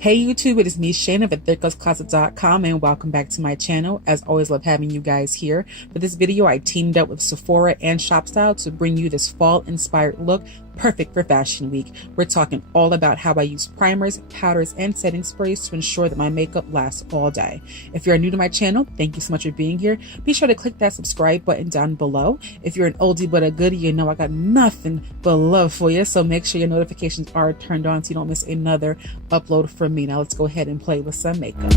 Hey YouTube, it is me, Shane of TheCloset.com, and welcome back to my channel. As always, love having you guys here. For this video, I teamed up with Sephora and ShopStyle to bring you this fall-inspired look, perfect for Fashion Week. We're talking all about how I use primers, powders, and setting sprays to ensure that my makeup lasts all day. If you're new to my channel, thank you so much for being here. Be sure to click that subscribe button down below. If you're an oldie but a goodie, you know I got nothing but love for you, so make sure your notifications are turned on so you don't miss another upload from me. Now let's go ahead and play with some makeup.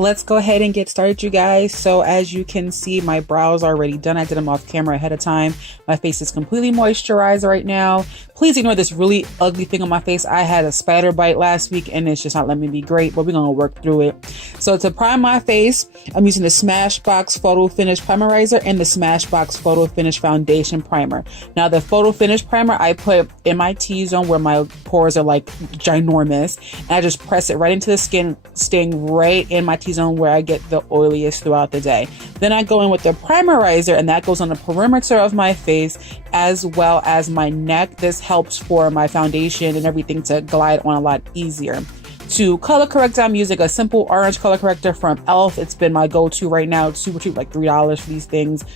Let's go ahead and get started, you guys. So as you can see, my brows are already done. I did them off camera ahead of time. My face is completely moisturized right now. Please ignore this really ugly thing on my face. I had a spider bite last week and it's just not letting me be great, but we're gonna work through it. So to prime my face, I'm using the Smashbox Photo Finish Primerizer and the Smashbox Photo Finish Foundation Primer. Now the Photo Finish Primer I put in my T-zone where my pores are like ginormous, and I just press it right into the skin, staying right in my T-zone where I get the oiliest throughout the day. Then I go in with the primerizer, and that goes on the perimeter of my face as well as my neck. This helps for my foundation and everything to glide on a lot easier. To color correct, I'm using a simple orange color corrector from e.l.f. It's been my go-to right now. It's super cheap, like $3 for these things.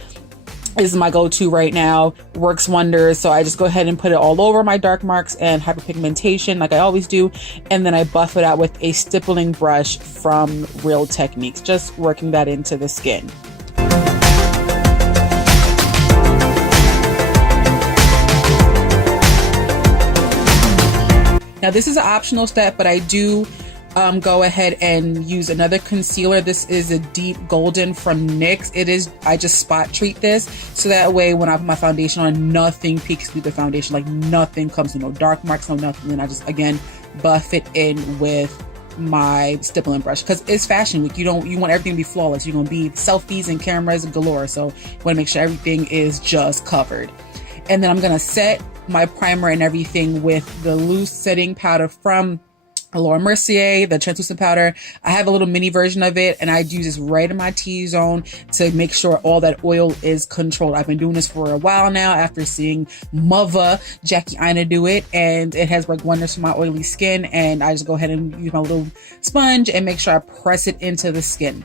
This is my go-to right now. Works wonders. So I just go ahead and put it all over my dark marks and hyperpigmentation like I always do. And then I buff it out with a stippling brush from Real Techniques, just working that into the skin. Now this is an optional step, but I do go ahead and use another concealer. This is a deep golden from NYX. I just spot treat this so that way when I put my foundation on, nothing peeks through the foundation, like nothing comes through, no dark marks, no nothing. And I just again buff it in with my stippling brush because it's Fashion Week. You want everything to be flawless. You're gonna be selfies and cameras galore, so you want to make sure everything is just covered. And then I'm gonna set my primer and everything with the loose setting powder from Laura Mercier, the translucent powder. I have a little mini version of it, and I use this right in my T-zone to make sure all that oil is controlled. I've been doing this for a while now after seeing mother Jackie Aina do it, and it has worked wonders for my oily skin. And I just go ahead and use my little sponge and make sure I press it into the skin.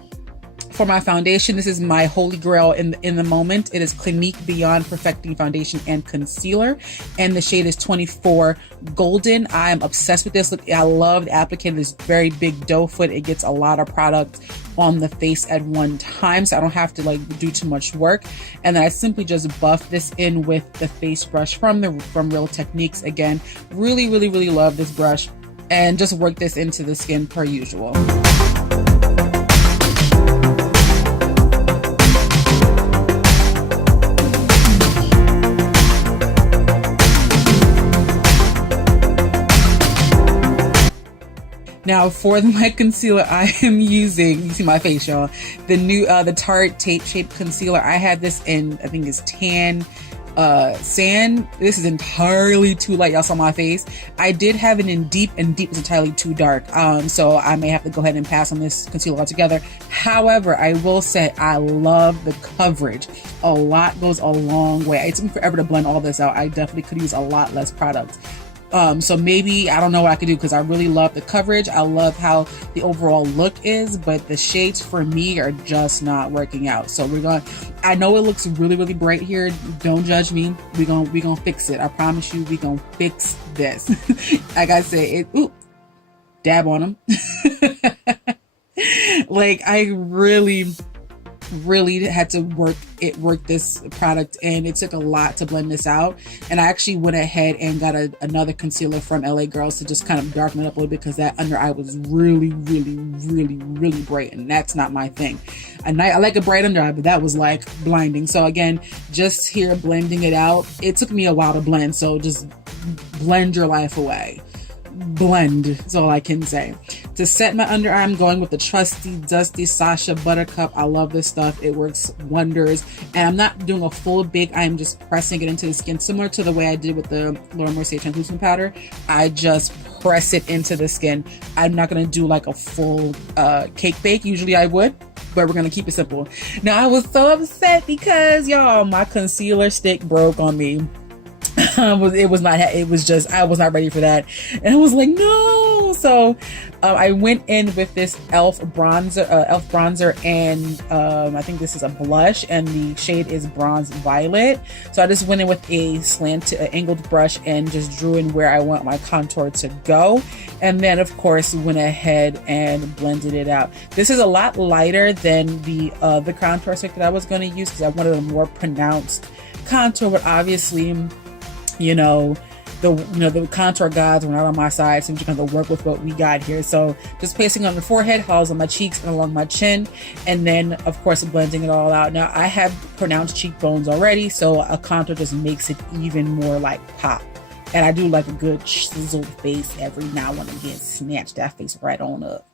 For my foundation, this is my holy grail in the moment. It is Clinique Beyond Perfecting Foundation and Concealer, and the shade is 24 Golden. I am obsessed with this. Look, I love the applicator. This very big doe foot. It gets a lot of product on the face at one time, so I don't have to like do too much work. And then I simply just buff this in with the face brush from Real Techniques. Again, really love this brush, and just work this into the skin per usual. Now for my concealer, I am using, you see my face, y'all, the new the Tarte Tape Shape Concealer. I had this in, I think it's tan sand. This is entirely too light, y'all saw my face. I did have it in deep, and deep is entirely too dark. So I may have to go ahead and pass on this concealer altogether. However, I will say I love the coverage. A lot goes a long way. It took me forever to blend all this out. I definitely could use a lot less product. So maybe, I don't know what I could do because I really love the coverage. I love how the overall look is, but the shades for me are just not working out. So I know it looks really bright here. Don't judge me. We gonna fix it. I promise you, we gonna fix this. Like I say, dab on them. Like I really had to work this product, and it took a lot to blend this out. And I actually went ahead and got another concealer from LA Girls to just kind of darken it up a little bit because that under eye was really bright, and that's not my thing. I like a bright under eye, but that was like blinding. So again, just here blending it out. It took me a while to blend, so just blend your life away. blend is all I can say. To set my under eye, I'm going with the trusty dusty Sasha Buttercup. I love this stuff. It works wonders. And I'm not doing a full bake. I'm just pressing it into the skin, similar to the way I did with the Laura Mercier translucent powder. I just press it into the skin. I'm not going to do like a full cake bake. Usually I would, but we're going to keep it simple. Now, I was so upset because, y'all, my concealer stick broke on me. I was not ready for that, and I was like, no. So I went in with this elf bronzer and I think this is a blush, and the shade is bronze violet. So I just went in with a angled brush and just drew in where I want my contour to go, and then of course went ahead and blended it out. This is a lot lighter than the contour stick that I was going to use, because I wanted a more pronounced contour, but obviously, the contour gods were not on my side, so I'm just going to work with what we got here. So just placing on the forehead, hollows on my cheeks and along my chin, and then of course blending it all out. Now I have pronounced cheekbones already, so a contour just makes it even more like pop. And I do like a good chiseled face every now and again. Snatch that face right on up.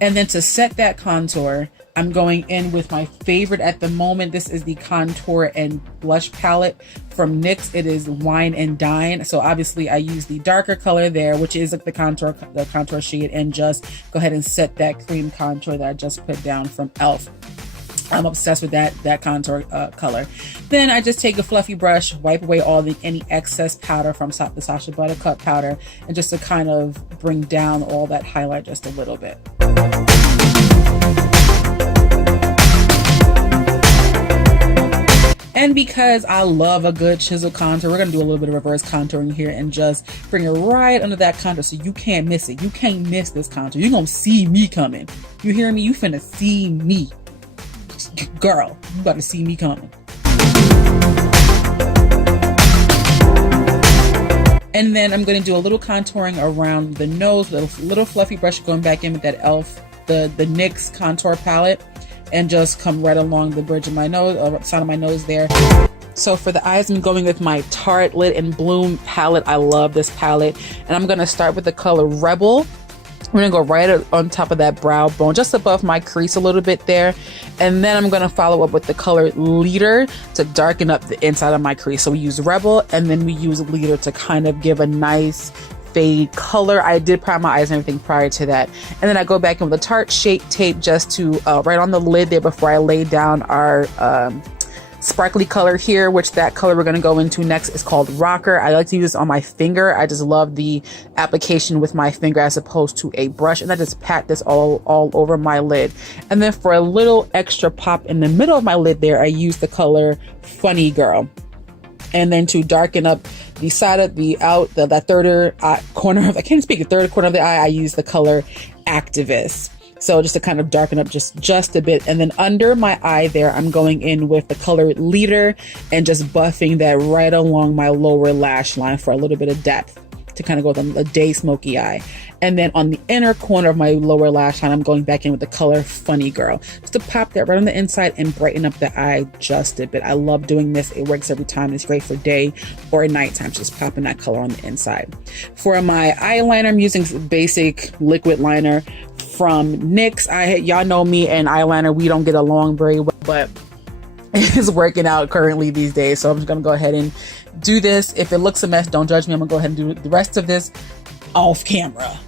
And then to set that contour, I'm going in with my favorite at the moment. This is the contour and blush palette from NYX. It is Wine and Dine. So obviously I use the darker color there, which is like the contour shade, and just go ahead and set that cream contour that I just put down from e.l.f. I'm obsessed with that contour color. Then I just take a fluffy brush, wipe away any excess powder from the Sasha Buttercup powder, and just to kind of bring down all that highlight just a little bit. And because I love a good chisel contour, we're going to do a little bit of reverse contouring here and just bring it right under that contour so you can't miss it. You can't miss this contour. You're going to see me coming. You hear me? You finna see me. Girl, you about to see me coming. And then I'm going to do a little contouring around the nose with a little fluffy brush, going back in with that e.l.f., the NYX contour palette, and just come right along the bridge of my nose, or side of my nose there. So for the eyes, I'm going with my Tarte Lit and Bloom palette. I love this palette. And I'm going to start with the color Rebel. We're going to go right on top of that brow bone, just above my crease a little bit there. And then I'm going to follow up with the color Leader to darken up the inside of my crease. So we use Rebel, and then we use Leader to kind of give a nice fade color. I did prime my eyes and everything prior to that. And then I go back in with a Tarte Shape Tape just to right on the lid there before I lay down our sparkly color here, which that color we're going to go into next is called Rocker. I like to use this on my finger. I just love the application with my finger as opposed to a brush, and I just pat this all over my lid. And then for a little extra pop in the middle of my lid there, I use the color Funny Girl. And then to darken up the side of that third corner of the eye, I use the color Activist. So just to kind of darken up just a bit. And then under my eye there, I'm going in with the color Leader and just buffing that right along my lower lash line for a little bit of depth to kind of go with a day smoky eye. And then on the inner corner of my lower lash line, I'm going back in with the color Funny Girl, just to pop that right on the inside and brighten up the eye just a bit. I love doing this. It works every time. It's great for day or nighttime, just popping that color on the inside. For my eyeliner, I'm using basic liquid liner from NYX. Y'all know me and eyeliner, we don't get along very well, but it's working out currently these days. So I'm just gonna go ahead and do this. If it looks a mess, don't judge me. I'm gonna go ahead and do the rest of this off camera.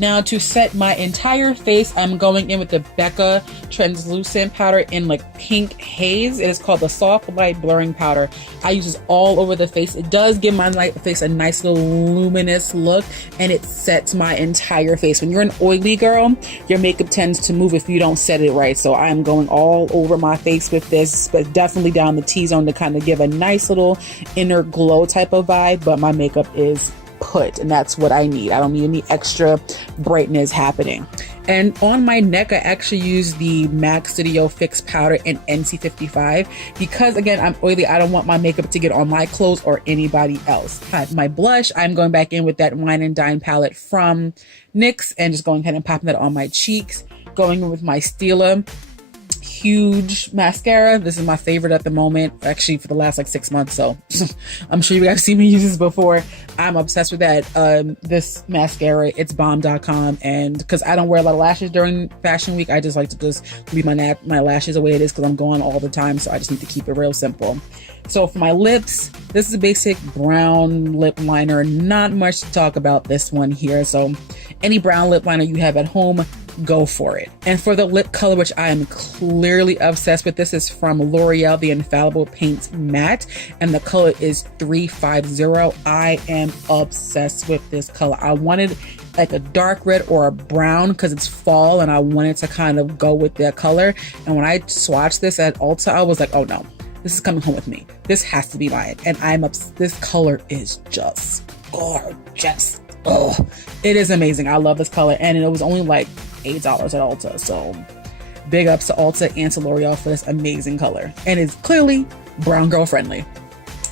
Now to set my entire face, I'm going in with the Becca translucent powder in like pink haze. It is called the Soft Light Blurring Powder. I use this all over the face. It does give my face a nice little luminous look, and it sets my entire face. When you're an oily girl, your makeup tends to move if you don't set it right. So I'm going all over my face with this, but definitely down the T-zone to kind of give a nice little inner glow type of vibe, but my makeup is put, and that's what I need. I don't need any extra brightness happening. And on my neck, I actually use the MAC Studio Fix powder in NC55 because, again, I'm oily. I don't want my makeup to get on my clothes or anybody else. My blush, I'm going back in with that Wine and Dine palette from NYX and just going ahead and popping that on my cheeks. Going in with my Stila huge mascara. This is my favorite at the moment, actually for the last like 6 months. So I'm sure you guys seen me use this before. I'm obsessed with that. This mascara, it's bomb.com. And because I don't wear a lot of lashes during fashion week, I just like to just leave my lashes the way it is because I'm going all the time. So I just need to keep it real simple. So for my lips, this is a basic brown lip liner. Not much to talk about this one here. So any brown lip liner you have at home, go for it. And for the lip color, which I am clearly obsessed with, this is from L'Oreal, the Infallible Paint Matte, and the color is 350. I am obsessed with this color. I wanted like a dark red or a brown because it's fall and I wanted to kind of go with that color. And when I swatched this at Ulta, I was like, oh no, this is coming home with me. This has to be mine. And this color is just gorgeous. Oh, it is amazing. I love this color. And it was only like $8 at Ulta. So big ups to Ulta and to L'Oreal for this amazing color. And it's clearly brown girl friendly.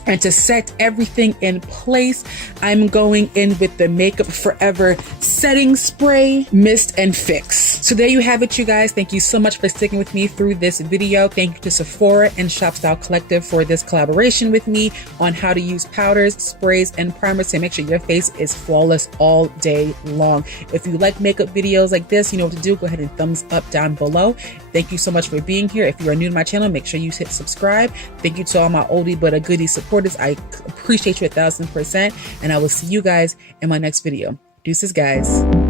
And to set everything in place, I'm going in with the Makeup Forever Setting Spray, Mist and Fix. So there you have it, you guys. Thank you so much for sticking with me through this video. Thank you to Sephora and ShopStyle Collective for this collaboration with me on how to use powders, sprays, and primers to make sure your face is flawless all day long. If you like makeup videos like this, you know what to do. Go ahead and thumbs up down below. Thank you so much for being here. If you are new to my channel, make sure you hit subscribe. Thank you to all my oldie but a goodie supporters. I appreciate you 1000%, and I will see you guys in my next video. Deuces, guys.